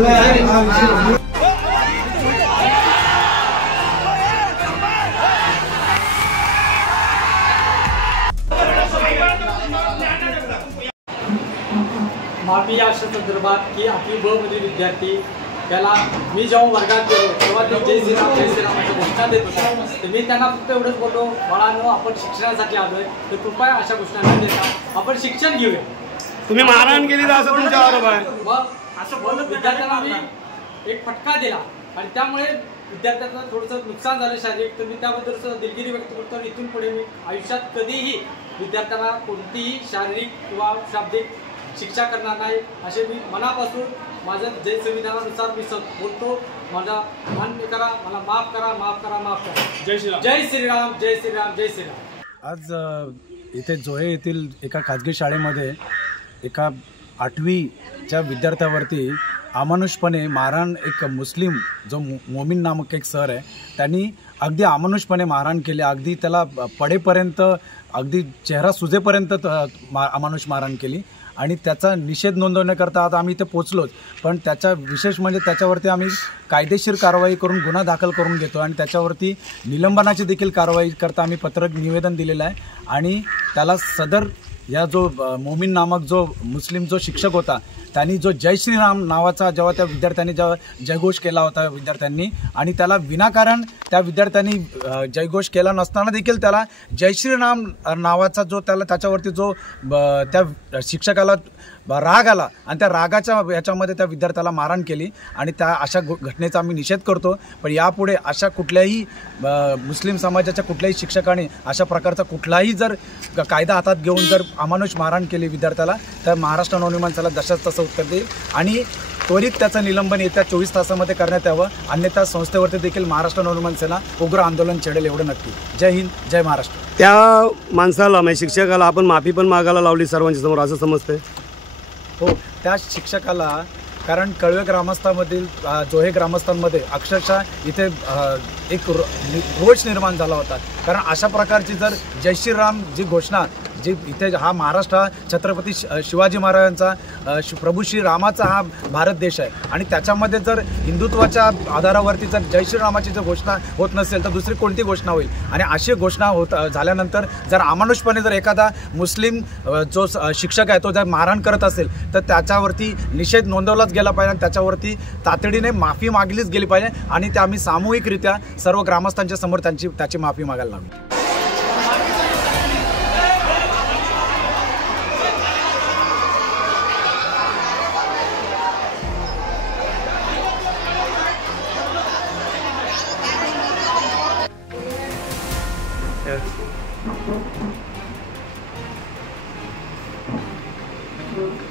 माफी या संदर्भात की 8वी ब मधील विद्यार्थी त्याला मी जेव्हा वर्गात गेलो तेव्हा ते जय श्रीराम अशा घोषणा देत होता. तर मी त्यांना फक्त एवढंच बोललो, बाळांनो आपण शिक्षणासाठी आलोय तर कृपया अशा घोषणा न देता आपण शिक्षण घेऊया. तुम्ही मारहाण केली तर असं तुमचा आरोप आहे. मग असं बोलत विद्यार्थ्यांना मी एक फटका दिला आणि त्यामुळे विद्यार्थ्यांना थोडंसं नुकसान झालं शारीरिक. तर मी त्याबद्दल दिलगिरी व्यक्त करतो आणि इथून पुढे मी आयुष्यात कधीही विद्यार्थ्यांना कोणतीही शारीरिक किंवा शाब्दिक शिक्षा करणार नाही असे मी मनापासून माझं जे संविधानानुसार मी बोलतो. माझा मान्य करा, मला माफ करा, माफ करा, माफ करा. जय श्रीराम, जय श्रीराम, जय श्रीराम, जय श्रीराम. आज इथे जोहे येथील एका खाजगी शाळेमध्ये एका 8वीच्या विद्यार्थ्यावरती अमानुषपणे मारहाण, एक मुस्लिम जो मोमीन नामक एक सर आहे त्यांनी अगदी अमानुषपणे मारहाण केली. अगदी त्याला पडेपर्यंत, अगदी चेहरा सुजेपर्यंत अमानुष मारहाण केली आणि त्याचा निषेध नोंदवण्याकरता आता आम्ही इथे पोचलोच. पण त्याचा विशेष म्हणजे त्याच्यावरती आम्ही कायदेशीर कारवाई करून गुन्हा दाखल करून घेतो आणि त्याच्यावरती निलंबनाची देखील कारवाई करता आम्ही पत्रक निवेदन दिलेलं आहे. आणि त्याला सदर या जो मोमीन नामक जो मुस्लिम जो शिक्षक होता त्यांनी जो जय श्रीराम नावाचा जेव्हा त्या विद्यार्थ्यांनी जेव्हा जयघोष केला होता विद्यार्थ्यांनी, आणि त्याला विनाकारण त्या विद्यार्थ्यांनी जयघोष केला नसताना देखील त्याला जय श्रीराम नावाचा जो त्याच्यावरती जो त्या शिक्षकाला राग आला आणि त्या रागाच्या याच्यामध्ये त्या विद्यार्थ्याला मारहाण केली आणि त्या अशा घटनेचा आम्ही निषेध करतो. पण यापुढे अशा कुठल्याही मुस्लिम समाजाच्या कुठल्याही शिक्षकाने अशा प्रकारचा कुठलाही जर कायदा हातात घेऊन जर अमानुष मारहाण केली विद्यार्थ्याला तर महाराष्ट्र नवनिर्माण सेना जशाच तसं उत्तर देईल आणि त्वरित त्याचं निलंबन येत्या 24 तासामध्ये करण्यात यावं. अन्यथा संस्थेवरती देखील महाराष्ट्र नवनिर्माण सेना उग्र आंदोलन छेडेल एवढं नक्की. जय हिंद, जय महाराष्ट्र. त्या माणसाला म्हणजे शिक्षकाला आपण माफी पण मागायला लावली सर्वांच्या समोर असं समजतंय. हो, त्या शिक्षकाला कारण कळवे ग्रामस्थांमधील जोहे ग्रामस्थांमध्ये अक्षरशः इथे एक रोष निर्माण झाला होता. कारण अशा प्रकारची जर जय श्रीराम जी घोषणा जी इथे हा महाराष्ट्र छत्रपती शिवाजी महाराजांचा प्रभू श्रीरामाचा हा भारत देश आहे आणि त्याच्यामध्ये जर हिंदुत्वाच्या आधारावरती जर जय श्रीरामाची जर घोषणा होत नसेल तर दुसरी कोणती घोषणा होईल. आणि अशी घोषणा होत झाल्यानंतर जर अमानुषपणे जर एखादा मुस्लिम जो शिक्षक आहे तो जर मारहाण करत असेल तर त्याच्यावरती निषेध नोंदवलाच गेला पाहिजे आणि त्याच्यावरती तातडीने माफी मागलीच गेली पाहिजे आणि ते आम्ही सामूहिकरित्या सर्व ग्रामस्थांच्या समोर त्याची माफी मागायला हवी. Yeah.